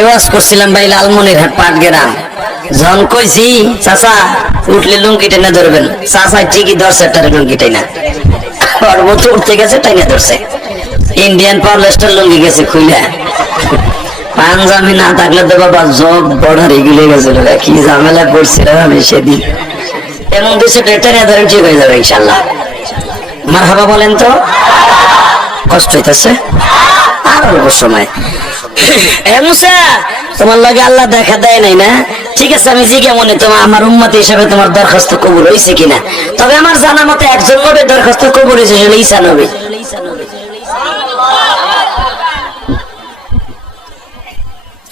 এওয়াজ করছিলাম ভাই লালমনিরহাট পাট গ্রাম। যখন কইছি, চাচা, উঠলে লুঙ্গি টেনে ধরবেন। চাচা ঠিকই ধরছে তার লুঙ্গি টেনা ওর মতো উঠতে গেছে, টাইনা ধরছে। ইন্ডিয়ান লুঙ্গি গেছে পাঞ্জাবি না থাকলে তো বাবা জব বর্ডার গেছিল কি ঝামেলা পড়ছিলাম আমি সেদিন। এমন কিছু ধরেন ঠিক হয়ে যাবে ইনশাল্লাহ মার বলেন তো? কষ্ট হইতেছে? আর অল্প সময়। তোমার লাগে আল্লাহ দেখা দেয় নাই না? ঠিক আছে, আমি জিজ্ঞে মনে তোমার, আমার উম্মতি হিসাবে তোমার দরখাস্ত কবুল হয়েছে কিনা? তবে আমার জানা মতে একজন নবে দরখাস্ত কবুল হয়েছে সেটা ঈসা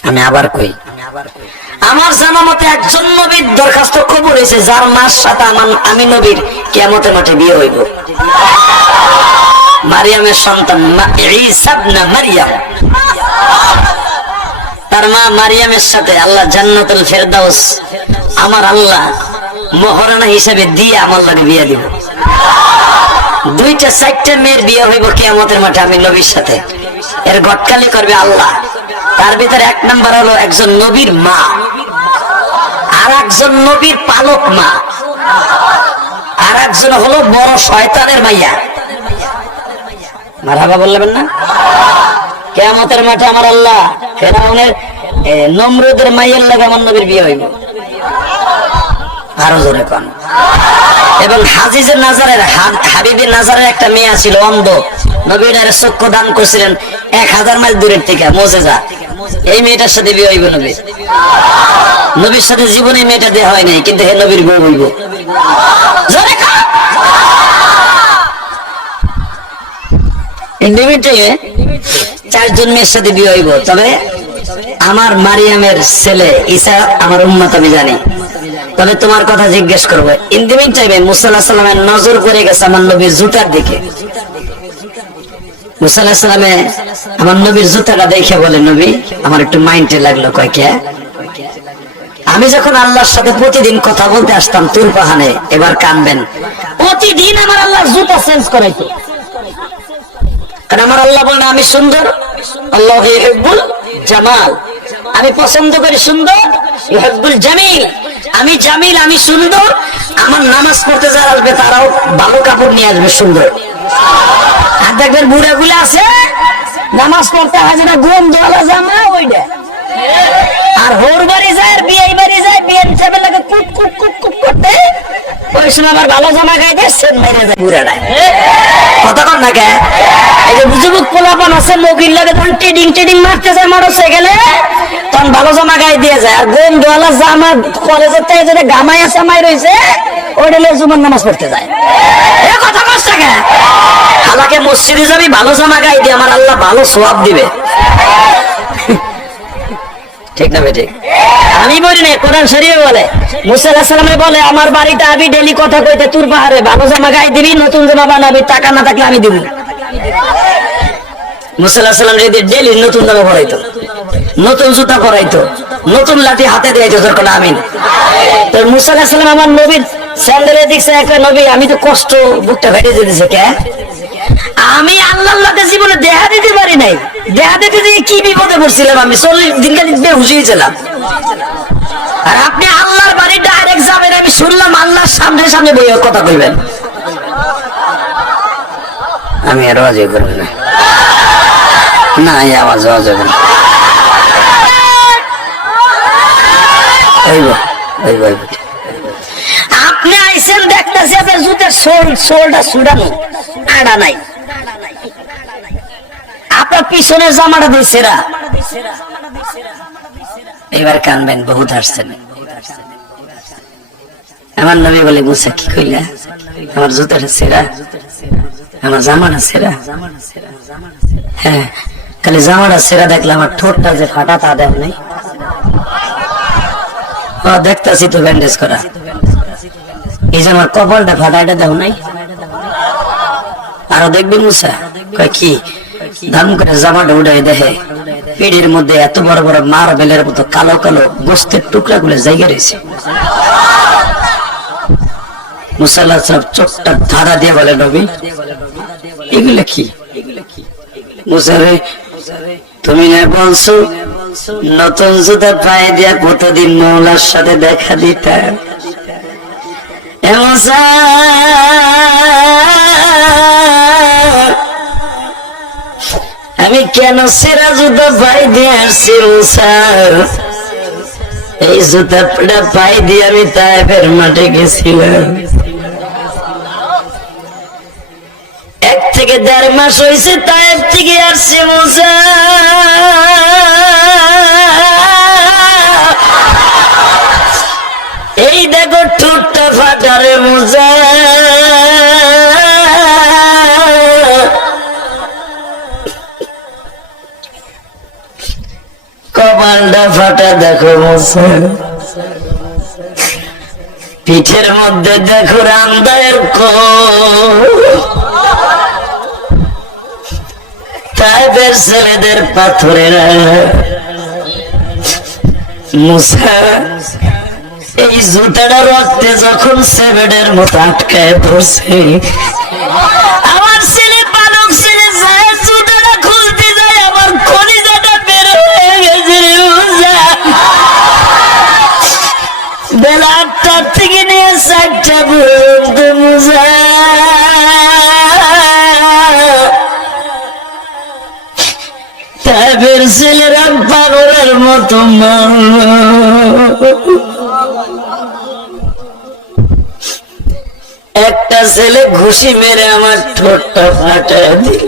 আমি আবার কই? আমার জানা মতে একজন নবীর দরখাস্ত কবুল হয়েছে যার মাস সাথে আমার, আমি নবীর কেমতে মাঠে বিয়ে হইব। মারিয়ামের সন্তান মারিয়াম। তার মা মারিয়ামের সাথে আল্লাহ জান্নাতুল ফেরদাউস আমার আল্লাহ মহারানা হিসেবে দিয়ে আমার লাগে বিয়ে দিব। দুইটা, চারটা মেয়ের বিয়ে হইব কেয়ামতের মাঠে আমি নবীর সাথে। এর গটকালি করবে আল্লাহ। তার ভিতরে এক নাম্বার হলো একজন নবীর মা আর একজন নবীর পালক মা। আর একজন হলো বড় শয়তানের মাইয়া। মারাবা বললেন না কেয়ামতের মাঠে আমার আল্লাহ ফেরাউনের নমরুদের মাইয়ের লাগে আমার নবীর বিয়ে হইব। আরও জোরে কন। এবং হাজিজের নাজারের হাবিবের নাজারের একটা মেয়ে ছিল অন্ধ। নবীর চক্ষু দান করছিলেন এক হাজার মাইল দূরের থেকে, মোজেজা। এই মেয়েটার সাথে বিয়ে হইব নবী। নবীর সাথে জীবনে মেয়েটা দেওয়া হয় নাই, কিন্তু হে নবীর বউ হইব। জোরে চারজন মেয়ের সাথে বিয়ে হইব। তবে আমার মারিয়ামের ছেলে ঈসা আমার উম্মত, আমি জানি। তবে তোমার কথা জিজ্ঞেস করব। ইন্দিমিন টাইমে মুসাল্লাহ সাল্লামের নজর করে গেছে আমার নবীর জুতার দিকে। মুসাল্লাহ সাল্লামে আমার নবীর জুতাটা দেখে বলে, নবী, আমার একটু মাইন্ডে লাগল কয়েকে আমি যখন আল্লাহর সাথে প্রতিদিন কথা বলতে আসতাম তুর পাহানে এবার কানবেন। প্রতিদিন আমার আল্লাহর জুতা চেঞ্জ করাইতো। কারণ আমার আল্লাহ বলেন আমি সুন্দর জামাল। আমি পছন্দ করি সুন্দর ইহিব্বুল জামিল। আমি জামিল, আমি সুন্দর। আমার নামাজ পড়তে যারা আসবে, তারাও ভালো কাপড় নিয়ে আসবে সুন্দর। আর দেখবেন বুড়া গুলো আছে, নামাজ পড়তে হাজিরা ঘুম দোয়ালা জামা ওইটা আর হোর বাড়ি যায় বিয়ে বাড়ি যায়, বিয়ের হিসাবে লাগে কুক করতে ওই সময় আবার ভালো জামা যায় বুড়াটায় কথা এই যে পোলাপান আছে মকির লাগে তখন মারতে যায় মোটর সাইকেলে তখন ভালো জামা গায়ে দিয়ে যায়। আর গোম দোয়ালা জামা কলেজের থেকে যেটা গামাই আছে, মাই রয়েছে ওইটা নিয়ে নামাজ পড়তে যায়। এ কথা কষ্ট কে? হালাকে মসজিদে যাবি, ভালো জামা গায়ে দিয়ে আমার আল্লাহ ভালো সোয়াব দিবে। ঠিক না বেঠিক। আমি বলি না কোরআন শরীফে বলে বলে, আমার আমি ডেলি কথা কইতে তুর পাহাড়ে ভালো জামা দিবি, নতুন জামা বানাবি, টাকা না থাকলে আমি দিব যদি ডেলি নতুন জামা পরাইতো, নতুন জুতা নতুন লাঠি হাতে দিয়েছে দরকার আমিন? তো মুসা আমার নবীর স্যান্ডেলে একটা নবী, আমি তো কষ্ট, বুকটা ফেটে যেতেছে, কে? আমি আল্লাহ লোকের জীবনে দেখা দিতে পারি নাই। দেখা দিতে দিয়ে কি বিপদে পড়ছিলাম আমি? চল্লিশ দিন খালি হুজিয়েছিলাম আর আপনি আল্লাহর বাড়ি ডাইরেক্ট যাবেন আমি শুনলাম আল্লাহর সামনে সামনে বইয়ে কথা কইবেন। আমি আর আওয়াজই করব না। না, এই আওয়াজ আওয়াজ হইব হইব। আপনি আইসেন দেখতেছি আপনার জুতের সোল, সোলটা সুডানো। নাই। আপনার পিছনের জামাটা দিয়ে সেরা এবার কানবেন, বহুত হাসছেন। আমার নবী বলে, মুসা, কি কইলা? আমার সেরা আমার সেরা হ্যাঁ খালি জামাটা সেরা দেখলে আমার ঠোঁটটা যে ফাটা, তা দেখ নাই। দেখতাছি তো ব্যান্ডেজ করা। এই যে আমার কপালটা ফাটা, এটা দাও নাই। আরও দেখবি মুসা? কি? ধাম করে জামাটা উঠাই দেখে। পেড়ির মধ্যে এত বড় বড় মার বেলের মতো কালো কালো গোস্তের টুকরা গুলো জায়গা রয়েছে। সাহেব চোখটা দিয়ে বলে, নবী, এগুলো কি? মুসারে তুমি না বলছো, নতুন জুতা পায়ে দিয়া কতদিন মৌলার সাথে দেখা দিতাম এমন আমি কেন সেরা জুতা পাই দিয়ে আসছি মুসার এই জুতাটা পাই দিয়ে আমি তাইফের মাঠে গেছিলাম। এক থেকে দেড় মাস হয়েছে তাইফ থেকে আসছে মুসা এই দেখো ঠোঁটটা ফাটারে মুসা ফাটা দেখো পিঠের মধ্যে দেখো রামদায়ের তাইবের ছেলেদের পাথরের মুসা এই জুতাটা রক্তে যখন সেভেনের মতো আটকায় পড়ছে চারটা ছেলেরা পাগলের মতো একটা ছেলে ঘুষি মেরে আমার ঠোঁটটা ফাটা দিল।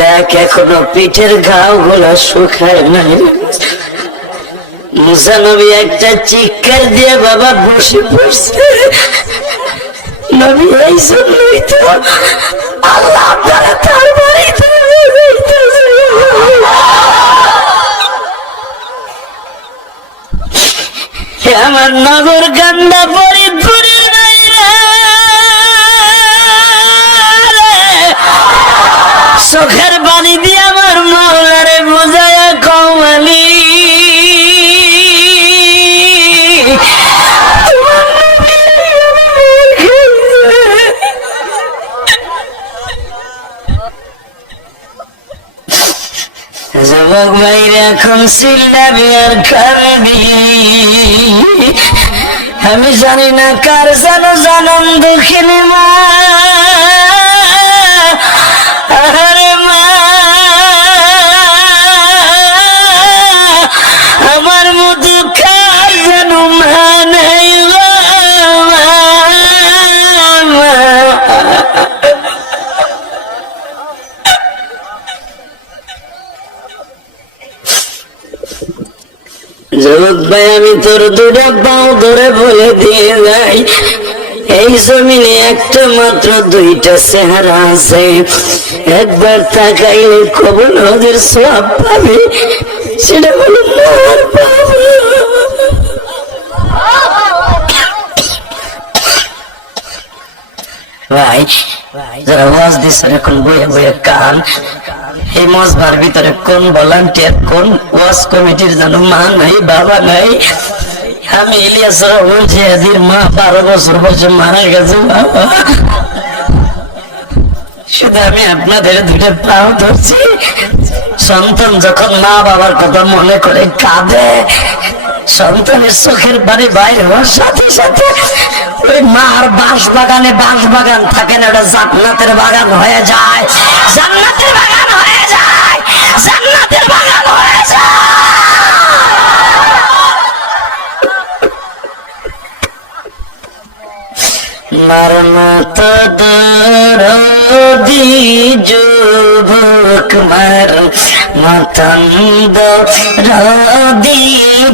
দেখ এখনও পিঠের ঘাও গুলা শুকায় নাই। একটা চিৎকার দিয়ে বাবা বসে পড়ছে। আমার নগর গান্ডা ফরিদপুরের চোখের বাণী দিয়ে আমার মাওলারে বুঝায়া কমালি যুবক ভাইরা, এখন চিল্লাবি আর কারবি আমি জানি না কার জানো জানম দুঃখিনী মা। যুবক ভাই, আমি তোর দুটো পাও ধরে বলে দিয়ে যাই। এই জমিনে একটা মাত্র দুইটা চেহারা আছে। একবার তাকাইলে কবল ওদের সব পাবে। সেটা হলো ভাই, যারা ওয়াজ দিচ্ছেন এখন বইয়ে বইয়ে কান। এই মজবার ভিতরে কোন ভলান্টিয়ার কোন ওয়াজ কমিটির যেন মা নাই, বাবা নাই? আমি ইলিয়াস বলছি এদির মা বারো বছর বয়সে মারা গেছে, বাবা। শুধু আমি আপনাদের দুটো পাও ধরছি। সন্তান যখন মা বাবার কথা মনে করে কাঁদে, সন্তানের চোখের বাড়ি বাইরে হওয়ার সাথে সাথে ওই মার বাঁশ বাগানে বাঁশ বাগান থাকে না, ওটা জান্নাতের বাগান হয়ে যায়। জান্নাতের বাগান! যায় মরমত দরদি যুবক মর মতন্দ রদি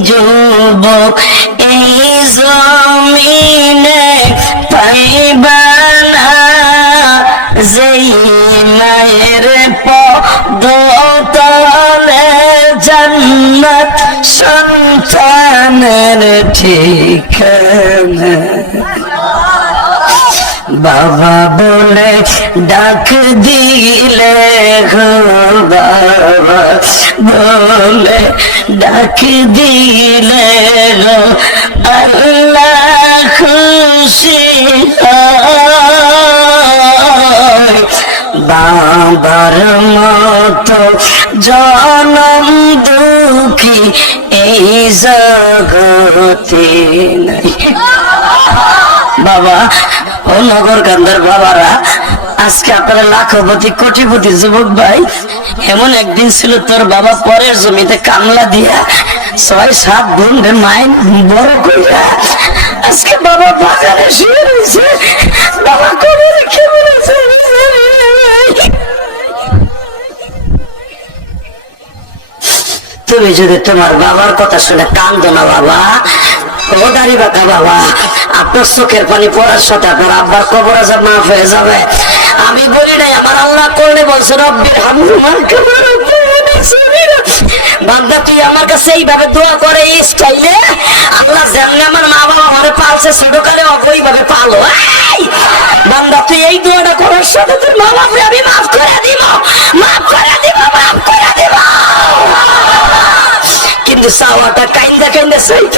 যুবক এই জমিনে পাইবানা ঠিকানা। বাবা বলে ডাক দিলে বাবা। বলে ডাক দিলে আল্লাহ খুশি বাবার মতো জনম দুঃখী বাবা, ও নগর কান্দার বাবারা, আজকে আপনারা লাখপতি, কোটিপতি যুবক ভাই, এমন একদিন ছিল তোর বাবা পরের জমিতে কামলা দিয়া ছয় সাত বোন মাইন বড় কইরা। আজকে বাবা বাজারে শুয়ে রয়েছে। বাবা কবে রেখে বলেছে তুমি যদি তোমার বাবার কথা শুনে কান্দো না বাবা ও দাড়ি বাবা, আপনার চোখের পানি পড়ার সাথে আপনার আব্বার কবর আজাব মাফ হয়ে যাবে আমি বলি নাই, আমার আল্লাহ করলে বলছে, রব্বির বান্দা, তুই আমার কাছে এইভাবে দোয়া করে, এই স্টাইলে আল্লাহ যেমনি আমার মা বাবা ঘরে পালছে, ছোটকালে অবৈভাবে পালো! বান্দা, তুই এই দোয়াটা করার সাথে তোর মা বাবা আমি মাফ করে দিব, মাফ করে কিন্তু সাওয়াটা কাইন্দা কাইন্দা চাইতে